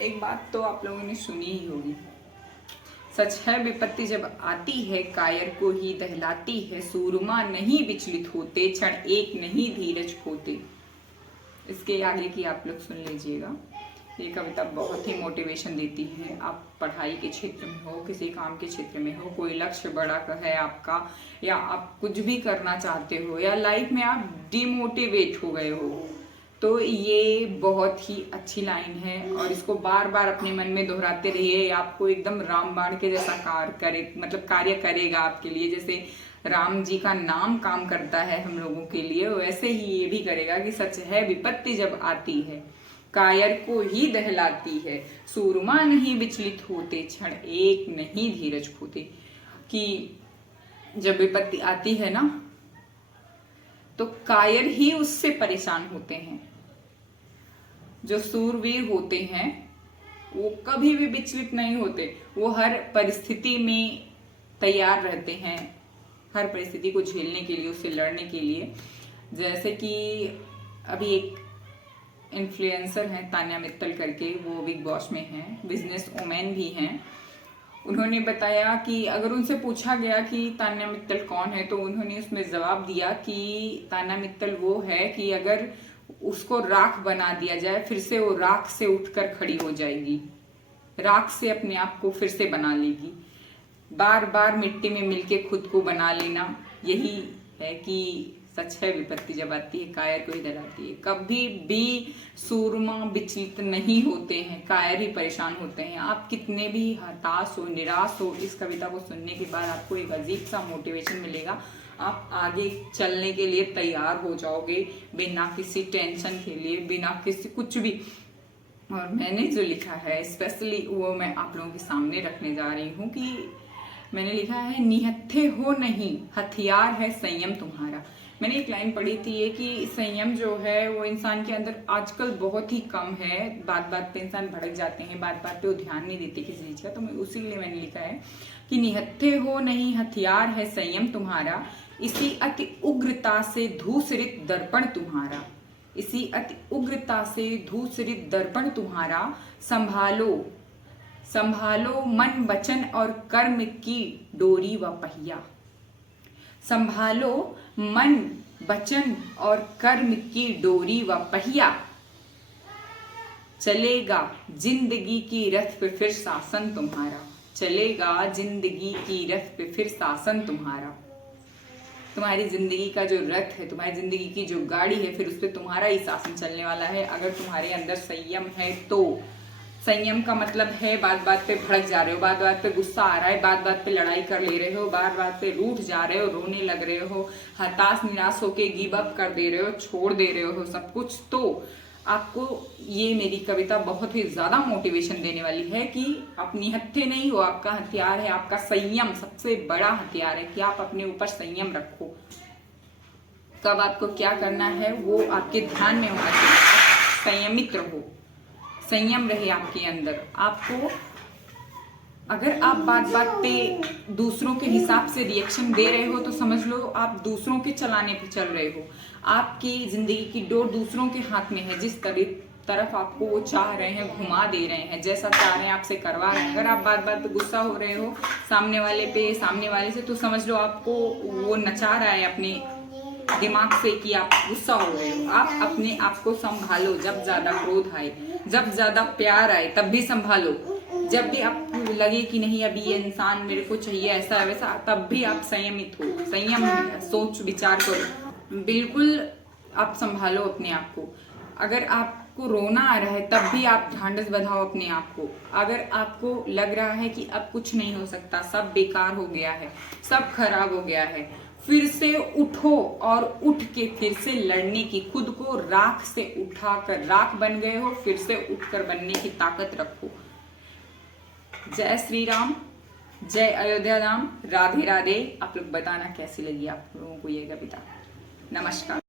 एक बात तो आप लोगों ने सुनी ही होगी, सच है विपत्ति जब आती है कायर को ही दहलाती है, सूरमा नहीं विचलित होते, क्षण एक नहीं धीरज खोते। इसके आगे की आप लोग सुन लीजिएगा। ये कविता बहुत ही मोटिवेशन देती है। आप पढ़ाई के क्षेत्र में हो, किसी काम के क्षेत्र में हो, कोई लक्ष्य बड़ा है आपका, या आप कुछ भी करना चाहते हो, या लाइफ में आप डिमोटिवेट हो गए हो, तो ये बहुत ही अच्छी लाइन है और इसको बार बार अपने मन में दोहराते रहिए। आपको एकदम रामबाण के जैसा कार्य करेगा आपके लिए। जैसे राम जी का नाम काम करता है हम लोगों के लिए, वैसे ही ये भी करेगा कि सच है विपत्ति जब आती है कायर को ही दहलाती है, सूरमा नहीं विचलित होते, क्षण एक नहीं धीरज खोते। कि जब विपत्ति आती है ना, तो कायर ही उससे परेशान होते हैं। जो सूरवीर होते हैं वो कभी भी विचलित नहीं होते, वो हर परिस्थिति में तैयार रहते हैं, हर परिस्थिति को झेलने के लिए, उससे लड़ने के लिए। जैसे कि अभी एक इन्फ्लुएंसर हैं तान्या मित्तल करके, वो बिग बॉस में हैं, बिजनेस वुमेन भी हैं। उन्होंने बताया कि अगर उनसे पूछा गया कि तान्या मित्तल कौन है, तो उन्होंने उसमें जवाब दिया कि तान्या मित्तल वो है कि अगर उसको राख बना दिया जाए, फिर से वो राख से उठकर खड़ी हो जाएगी, राख से अपने आप को फिर से बना लेगी। बार बार मिट्टी में मिलके खुद को बना लेना, यही है कि सच है विपत्ति जब आती है कायर को ही दहलाती है। कभी भी सूरमा विचलित नहीं होते हैं, कायर ही परेशान होते हैं। आप कितने भी हताश हो, निराश हो, इस कविता को सुनने के बाद आपको एक अजीब सा मोटिवेशन मिलेगा। आप आगे चलने के लिए तैयार हो जाओगे, बिना किसी टेंशन के लिए, बिना किसी कुछ भी। और मैंने जो लिखा है स्पेशली वो मैं आप लोगों के सामने रखने जा रही हूँ कि मैंने लिखा है, निहत्थे हो नहीं हथियार है संयम तुम्हारा। मैंने एक लाइन पढ़ी थी ये कि संयम जो है वो इंसान के अंदर आजकल बहुत ही कम है। बात बात पे इंसान भड़क जाते हैं, बात बात पे वो ध्यान नहीं देते किसी चीज का। तो मैं उसी लिए मैंने लिखा है कि निहत्थे हो नहीं हथियार है संयम तुम्हारा, इसी अति उग्रता से धूसरित दर्पण तुम्हारा, इसी अति उग्रता से धूसरित दर्पण तुम्हारा, संभालो संभालो मन वचन और कर्म की डोरी व पहिया, संभालो मन वचन और कर्म की डोरी व पहिया, चलेगा जिंदगी की रथ पे फिर शासन तुम्हारा, चलेगा जिंदगी की रथ पे फिर शासन तुम्हारा। तुम्हारी जिंदगी का जो रथ है, तुम्हारी जिंदगी की जो गाड़ी है, फिर उस पर तुम्हारा ही शासन चलने वाला है, अगर तुम्हारे अंदर संयम है तो। संयम का मतलब है बात बात पे भड़क जा रहे हो, बात बात पे गुस्सा आ रहा है, बात बात पे लड़ाई कर ले रहे हो, बात बात पे रूठ जा रहे हो, रोने लग रहे हो, हताश निराश होके गिव अप कर दे रहे हो, छोड़ दे रहे हो सब कुछ, तो आपको ये मेरी कविता बहुत ही ज्यादा मोटिवेशन देने वाली है कि आप निहत्थे नहीं हो। आपका हथियार है आपका संयम, सबसे बड़ा हथियार है कि आप अपने ऊपर संयम रखो। कब आपको क्या करना है वो आपके ध्यान में होना चाहिए। संयमित रहो, संयम रहे आपके अंदर। आपको अगर आप बात बात पे दूसरों के हिसाब से रिएक्शन दे रहे हो तो समझ लो आप दूसरों के चलाने पे चल रहे हो। आपकी जिंदगी की डोर दूसरों के हाथ में है, जिस तरफ आपको वो चाह रहे हैं घुमा दे रहे हैं, जैसा चाह रहे हैं आपसे करवा रहे हैं। अगर आप बात बात पे गुस्सा हो रहे हो सामने वाले से, तो समझ लो आपको वो नचा रहा है अपने दिमाग से कि आप गुस्सा हो रहे हो। आप अपने आप को संभालो, जब ज्यादा क्रोध आए, जब ज्यादा प्यार आए तब भी संभालो। जब भी आपको लगे कि नहीं अभी ये इंसान मेरे को चाहिए ऐसा वैसा, तब भी आप संयमित हो, संयम सोच विचार करो, बिल्कुल आप संभालो अपने आप को। अगर आपको रोना आ रहा है तब भी आप ढांढस बंधाओ अपने आप को। अगर आपको लग रहा है कि अब कुछ नहीं हो सकता, सब बेकार हो गया है, सब खराब हो गया है, फिर से उठो और उठ के फिर से लड़ने की, खुद को राख से उठाकर राख बन गए हो, फिर से उठकर बनने की ताकत रखो। जय श्री राम, जय अयोध्या धाम, राधे राधे। आप लोग बताना कैसी लगी आप लोगों को ये कविता। नमस्कार।